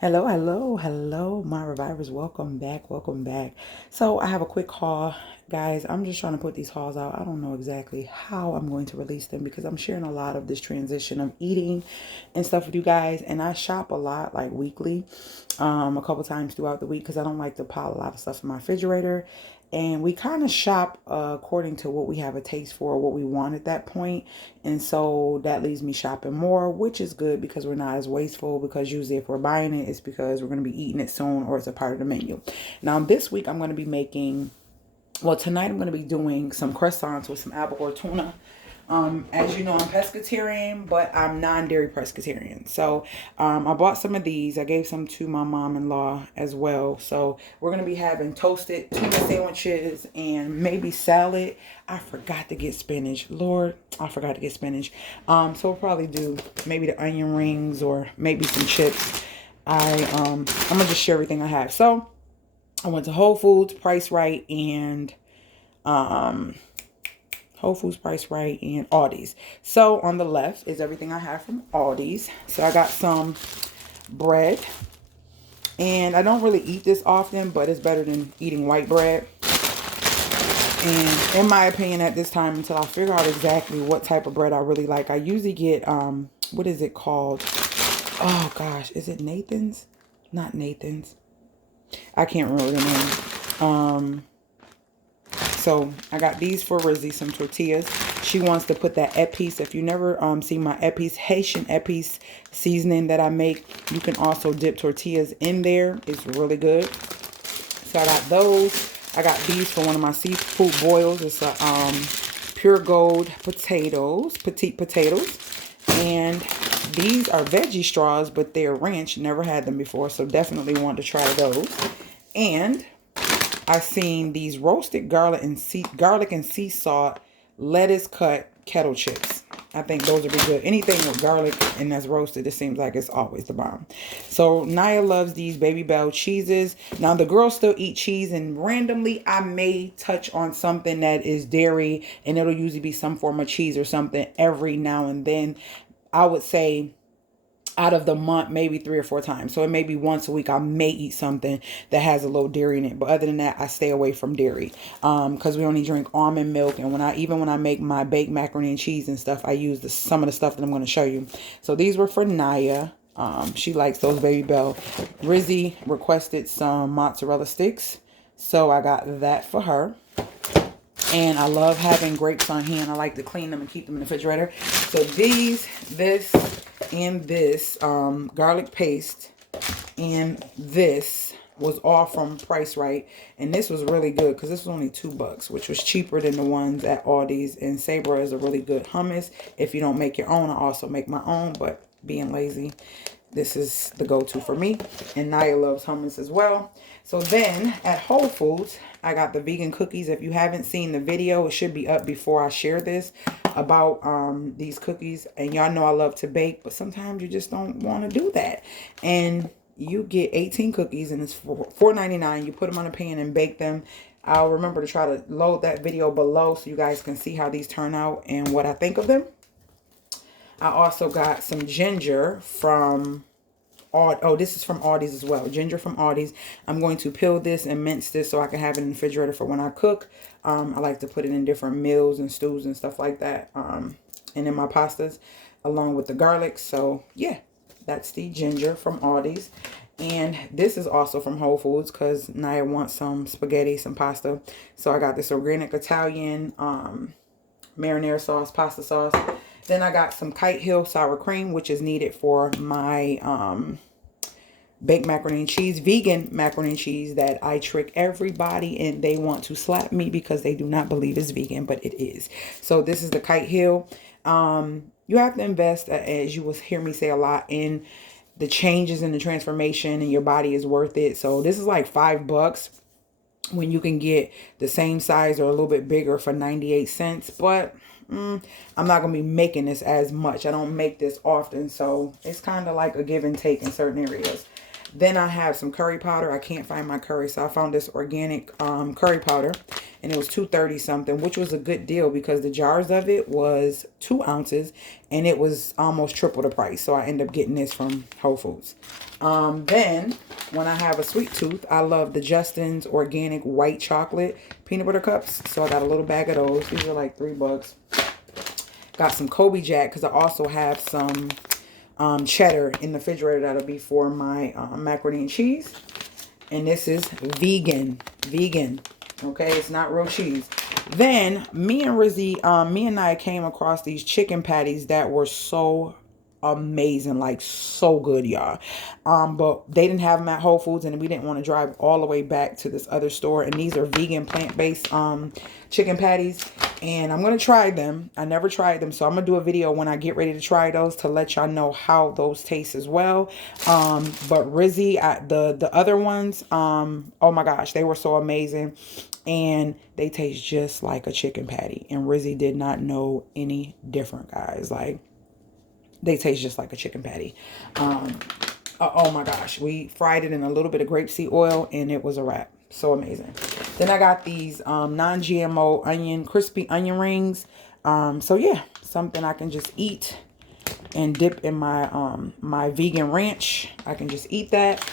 Hello, hello, hello, my revivers. Welcome back, welcome back. So I have a quick haul, guys. I'm just trying to put these hauls out. I don't know exactly how I'm going to release them because I'm sharing a lot of this transition of eating and stuff with you guys. And I shop a lot, like weekly, a couple times throughout the week because I don't like to pile a lot of stuff in my refrigerator. And we kind of shop according to what we have a taste for, what we want at that point. And so that leaves me shopping more, which is good because we're not as wasteful, because usually if we're buying it, it's because we're going to be eating it soon or it's a part of the menu. Now this week I'm going to be making, well, tonight I'm going to be doing some croissants with some albacore tuna. As you know, I'm pescatarian, but I'm non-dairy pescatarian. So I bought some of these. I gave some to my mom-in-law as well. So we're going to be having toasted tuna sandwiches and maybe salad. I forgot to get spinach. Lord, I forgot to get spinach. So we'll probably do maybe the onion rings or maybe some chips. I'm going to just share everything I have. So I went to Whole Foods, Price Right, and Whole Foods, Price Right, and Aldi's. So on the left is everything I have from Aldi's. So I got some bread. And I don't really eat this often, but it's better than eating white bread. And in my opinion at this time, until I figure out exactly what type of bread I really like, I usually get, what is it called? Oh gosh, is it Nathan's? Not Nathan's. I can't remember the name. So I got these for Rizzy, some tortillas. She wants to put that épice. If you never seen my épice, Haitian épice seasoning that I make, you can also dip tortillas in there. It's really good. So I got those. I got these for one of my seafood boils. It's a pure gold potatoes, petite potatoes. And these are veggie straws, but they're ranch. Never had them before, so definitely want to try those. And I seen these roasted garlic and sea salt, lettuce cut kettle chips. I think those would be good. Anything with garlic and that's roasted, it seems like it's always the bomb. So Naya loves these Baby Bell cheeses. Now the girls still eat cheese, and randomly I may touch on something that is dairy, and it'll usually be some form of cheese or something every now and then. I would say out of the month, maybe 3 or 4 times. So it may be once a week I may eat something that has a little dairy in it. But other than that, I stay away from dairy. Because we only drink almond milk. And even when I make my baked macaroni and cheese and stuff, I use some of the stuff that I'm going to show you. So these were for Naya. She likes those Baby Bell. Rizzy requested some mozzarella sticks, so I got that for her. And I love having grapes on hand. I like to clean them and keep them in the refrigerator. So this, and this garlic paste, and this was all from Price Right. And this was really good because this was only $2, which was cheaper than the ones at Aldi's. And Sabra is a really good hummus. If you don't make your own, I also make my own, but being lazy, this is the go-to for me. And Naya loves hummus as well. So then at Whole Foods, I got the vegan cookies. If you haven't seen the video, it should be up before I share this about these cookies. And y'all know I love to bake, but sometimes you just don't want to do that. And you get 18 cookies, and it's $4.99. You put them on a pan and bake them. I'll remember to try to load that video below so you guys can see how these turn out and what I think of them. I also got some ginger from this is from Aldi's as well. Ginger from Aldi's. I'm going to peel this and mince this so I can have it in the refrigerator for when I cook. I like to put it in different meals and stews and stuff like that. And in my pastas along with the garlic. So yeah, that's the ginger from Aldi's. And this is also from Whole Foods because Naya wants some spaghetti, some pasta. So I got this organic Italian marinara sauce, pasta sauce. Then I got some Kite Hill sour cream, which is needed for my baked macaroni and cheese, vegan macaroni and cheese that I trick everybody and they want to slap me because they do not believe it's vegan, but it is. So this is the Kite Hill. You have to invest, as you will hear me say a lot, in the changes in the transformation, and your body is worth it. So this is like $5 when you can get the same size or a little bit bigger for 98 cents. But I'm not going to be making this as much. I don't make this often, so it's kind of like a give and take in certain areas. Then I have some curry powder. I can't find my curry, so I found this organic curry powder. and it was 230 something, which was a good deal because the jars of it was 2 ounces and it was almost triple the price. So I ended up getting this from Whole Foods. Then when I have a sweet tooth, I love the Justin's organic white chocolate peanut butter cups. So I got a little bag of those. These are like $3. Got some Kobe Jack because I also have some cheddar in the refrigerator that'll be for my macaroni and cheese. And this is vegan. Okay, it's not real cheese. Then me and I came across these chicken patties that were so amazing, like so good, y'all. But they didn't have them at Whole Foods, and we didn't want to drive all the way back to this other store. And these are vegan, plant-based chicken patties, and I'm gonna try them. I never tried them, so I'm gonna do a video when I get ready to try those to let y'all know how those taste as well. But Rizzy, the other ones, oh my gosh, they were so amazing, and they taste just like a chicken patty. And Rizzy did not know any different, guys. Like, they taste just like a chicken patty. Oh my gosh, we fried it in a little bit of grapeseed oil, and it was a wrap. So amazing. Then I got these non-GMO crispy onion rings. So yeah, something I can just eat and dip in my my vegan ranch. I can just eat that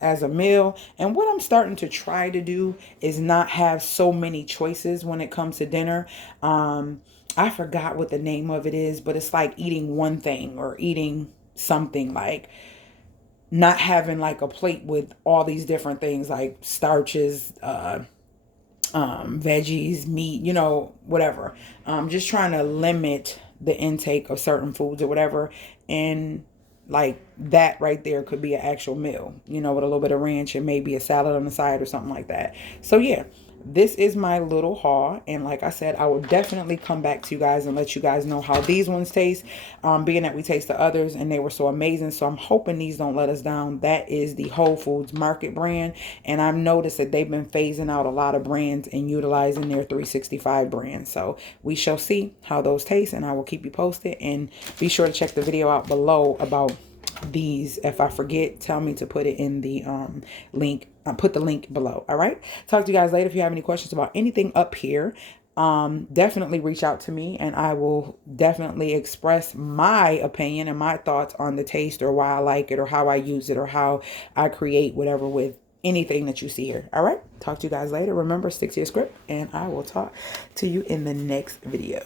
as a meal. And what I'm starting to try to do is not have so many choices when it comes to dinner. I forgot what the name of it is, but it's like eating one thing or eating something, like not having like a plate with all these different things like starches, veggies, meat, you know, whatever. Just trying to limit the intake of certain foods or whatever. And like that right there could be an actual meal, you know, with a little bit of ranch and maybe a salad on the side or something like that. So yeah, this is my little haul. And like I said, I will definitely come back to you guys and let you guys know how these ones taste, being that we taste the others and they were so amazing. So I'm hoping these don't let us down. That is the Whole Foods Market brand, and I've noticed that they've been phasing out a lot of brands and utilizing their 365 brand. So we shall see how those taste, and I will keep you posted. And be sure to check the video out below about these. If I forget, tell me to put it in the link. Put the link below. All right, talk to you guys later. If you have any questions about anything up here, definitely reach out to me, and I will definitely express my opinion and my thoughts on the taste, or why I like it, or how I use it, or how I create whatever with anything that you see here. All right, talk to you guys later. Remember, stick to your script, and I will talk to you in the next video.